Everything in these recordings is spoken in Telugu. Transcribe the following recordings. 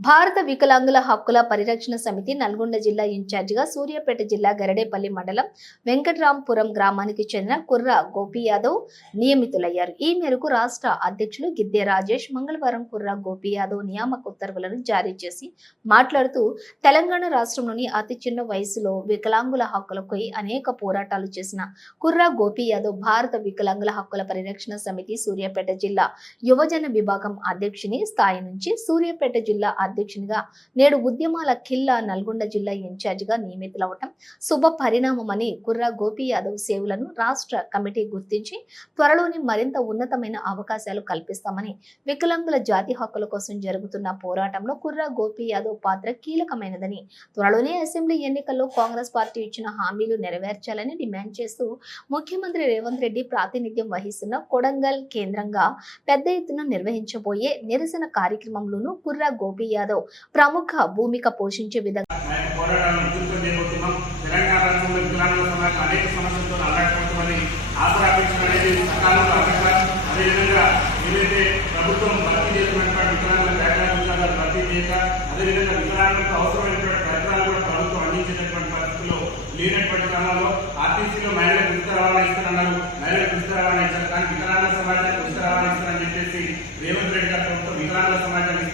భారత వికలాంగుల హక్కుల పరిరక్షణ సమితి నల్గొండ జిల్లా ఇన్ఛార్జిగా సూర్యాపేట జిల్లా గరడేపల్లి మండలం వెంకట్రాంపురం గ్రామానికి చెందిన కుర్ర గోపి యాదవ్ నియమితులయ్యారు. ఈ మేరకు రాష్ట్ర అధ్యక్షులు గిద్దె రాజేష్ మంగళవారం కుర్ర గోపి యాదవ్ నియామక ఉత్తర్వులను జారీ చేసి మాట్లాడుతూ తెలంగాణ రాష్ట్రంలోని అతి చిన్న వయసులో వికలాంగుల హక్కులపై అనేక పోరాటాలు చేసిన కుర్ర గోపి యాదవ్ భారత వికలాంగుల హక్కుల పరిరక్షణ సమితి సూర్యాపేట జిల్లా యువజన విభాగం అధ్యక్షుని స్థాయి నుంచి సూర్యాపేట జిల్లా అధ్యక్షునిగా నేడు ఉద్యమాల ఖిల్లా నల్గొండ జిల్లా ఇన్ఛార్జిగా నియమితులవటం శుభ పరిణామమని కుర్రా గోపి యాదవ్ సేవలను రాష్ట్ర కమిటీ గుర్తించి త్వరలోనే మరింత ఉన్నతమైన అవకాశాలు కల్పిస్తామని వికలాంగుల జాతి హక్కుల కోసం జరుగుతున్న పోరాటంలో కుర్రా గోపి యాదవ్ పాత్ర కీలకమైనదని త్వరలోనే అసెంబ్లీ ఎన్నికల్లో కాంగ్రెస్ పార్టీ ఇచ్చిన హామీలు నెరవేర్చాలని డిమాండ్ చేస్తూ ముఖ్యమంత్రి రేవంత్ రెడ్డి ప్రాతినిధ్యం వహిస్తున్న కొడంగల్ కేంద్రంగా పెద్ద ఎత్తున నిర్వహించబోయే నిరసన కార్యక్రమంలోనూ కుర్రా గోపి యాదవ్ ప్రముఖ భూమిక పోషించే విధంగా అదేవిధంగా వికలాంగులకు అవసరమైనటువంటి పరికరాలు కూడా ప్రభుత్వం పరిస్థితుల్లో లేనటువంటి క్రమంలో ఆర్టీసీలో మహిళలకు ఉచిత రవాణా మహిళలకు ఉచిత రవాణా ఇచ్చారు. కానీ సమాజానికి ఉచిత రవాణా ఇస్తారని చెప్పేసి రేవంత్ రెడ్డి గారి ప్రభుత్వం వికలాంగుల సమాజాన్ని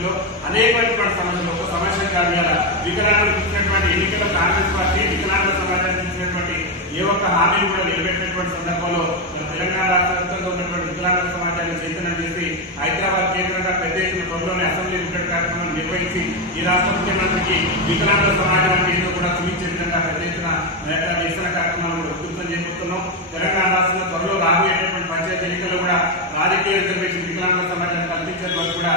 విస్మరించినటువంటి అనేకమైనటువంటి సమస్యలు ఒక సమస్య కాదు ఇలా వికలాంగులకు ఇచ్చినటువంటి ఎన్నికల్లో కాంగ్రెస్ పార్టీ వికలాంగుల సమాజానికి ఇచ్చినటువంటి ఏ ఒక్క హామీని కూడా నిలబెట్టినటువంటి సందర్భంలో తెలంగాణ రాష్ట్ర వ్యాప్తంగా ఉన్నటువంటి వికలాంగుల సమాజాన్ని చైతన్యం చేసి హైదరాబాద్ కేంద్రంగా పెద్ద ఎత్తున త్వరలోనే అసెంబ్లీ ముట్టడి కార్యక్రమం నిర్వహించి ఈ రాష్ట్ర ముఖ్యమంత్రికి వికలాంగుల సమాజం అంటే ఏంటో కూడా చూపించే విధంగా పెద్ద ఎత్తున నిరసన కార్యక్రమాలను కూడా ఉధృతం చేయబోతున్నాం. తెలంగాణ రాష్ట్రంలో త్వరలో రాబోయేటటువంటి పంచాయతీ ఎన్నికల్లో కూడా రాజకీయ రిజర్వేషన్ వికలాంగుల సమాజాన్ని కల్పించే వరకు కూడా